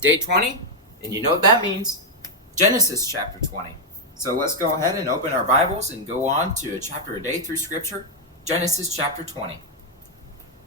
Day 20, and you know what that means. Genesis chapter 20. So let's go ahead and open our Bibles and go on to a chapter a day through Scripture, Genesis chapter 20.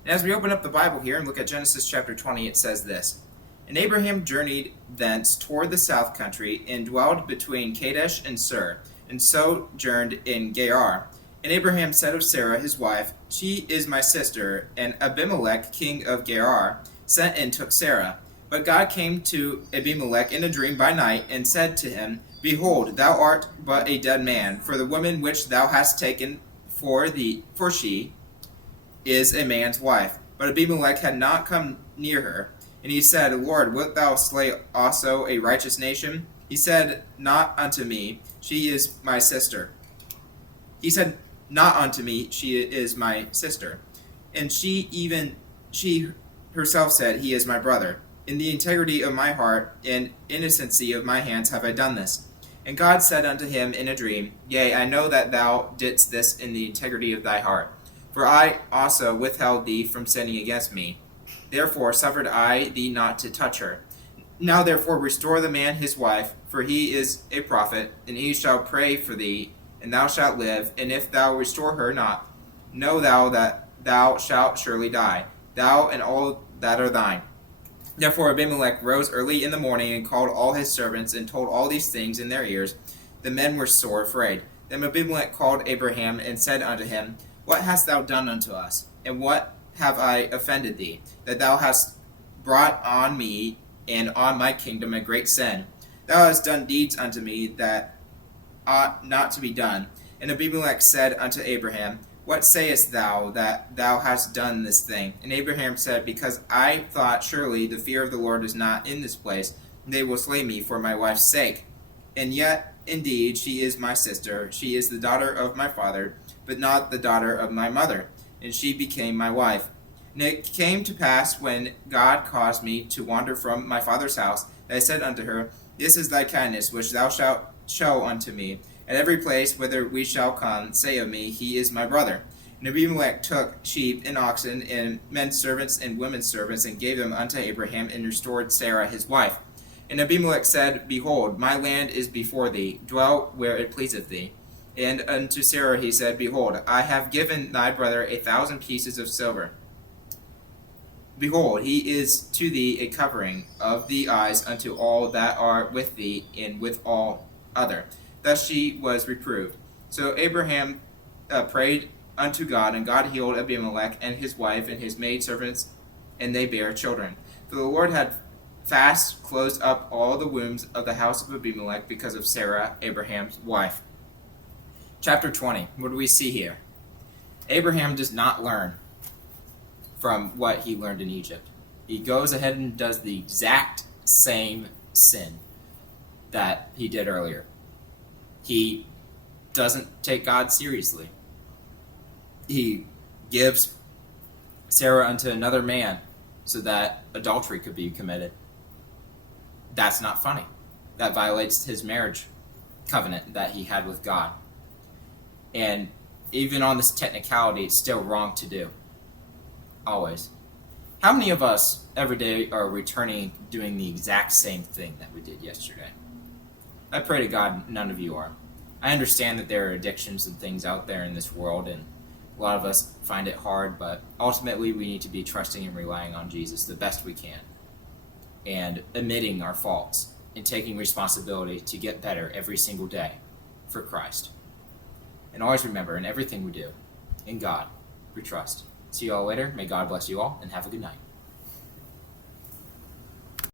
And as we open up the Bible here and look at Genesis chapter 20, it says this: And Abraham journeyed thence toward the south country, and dwelled between Kadesh and Sur, and sojourned in Gerar. And Abraham said of Sarah his wife, She is my sister. And Abimelech king of Gerar sent and took Sarah. But God came to Abimelech in a dream by night, and said to him, Behold, thou art but a dead man, for the woman which thou hast taken for she is a man's wife. But Abimelech had not come near her. And he said, Lord, wilt thou slay also a righteous nation? He said, Not unto me, she is my sister. He said, Not unto me, she is my sister. And she herself said, He is my brother. In the integrity of my heart and innocency of my hands have I done this. And God said unto him in a dream, Yea, I know that thou didst this in the integrity of thy heart. For I also withheld thee from sinning against me. Therefore suffered I thee not to touch her. Now therefore restore the man his wife, for he is a prophet, and he shall pray for thee, and thou shalt live. And if thou restore her not, know thou that thou shalt surely die, thou and all that are thine. Therefore Abimelech rose early in the morning, and called all his servants, and told all these things in their ears. The men were sore afraid. Then Abimelech called Abraham, and said unto him, What hast thou done unto us? And what have I offended thee, that thou hast brought on me and on my kingdom a great sin? Thou hast done deeds unto me that ought not to be done. And Abimelech said unto Abraham, What sayest thou that thou hast done this thing? And Abraham said, Because I thought, surely the fear of the Lord is not in this place, and they will slay me for my wife's sake. And yet, indeed, she is my sister, she is the daughter of my father, but not the daughter of my mother, and she became my wife. And it came to pass, when God caused me to wander from my father's house, that I said unto her, This is thy kindness which thou shalt show unto me. At every place whither we shall come, say of me, He is my brother. And Abimelech took sheep and oxen, and men servants and women servants, and gave them unto Abraham, and restored Sarah his wife. And Abimelech said, Behold, my land is before thee, dwell where it pleaseth thee. And unto Sarah he said, Behold, I have given thy brother 1,000 pieces of silver. Behold, he is to thee a covering of the eyes unto all that are with thee, and with all other. Thus she was reproved. So Abraham prayed unto God, and God healed Abimelech and his wife and his maidservants, and they bare children. For the Lord had fast closed up all the wombs of the house of Abimelech because of Sarah, Abraham's wife. Chapter 20. What do we see here? Abraham does not learn from what he learned in Egypt. He goes ahead and does the exact same sin that he did earlier. He doesn't take God seriously. He gives Sarah unto another man so that adultery could be committed. That's not funny. That violates his marriage covenant that he had with God. And even on this technicality, it's still wrong to do. Always. How many of us every day are returning doing the exact same thing that we did yesterday? I pray to God none of you are. I understand that there are addictions and things out there in this world, and a lot of us find it hard, but ultimately we need to be trusting and relying on Jesus the best we can, and admitting our faults and taking responsibility to get better every single day for Christ. And always remember, in everything we do, in God, we trust. See you all later. May God bless you all, and have a good night.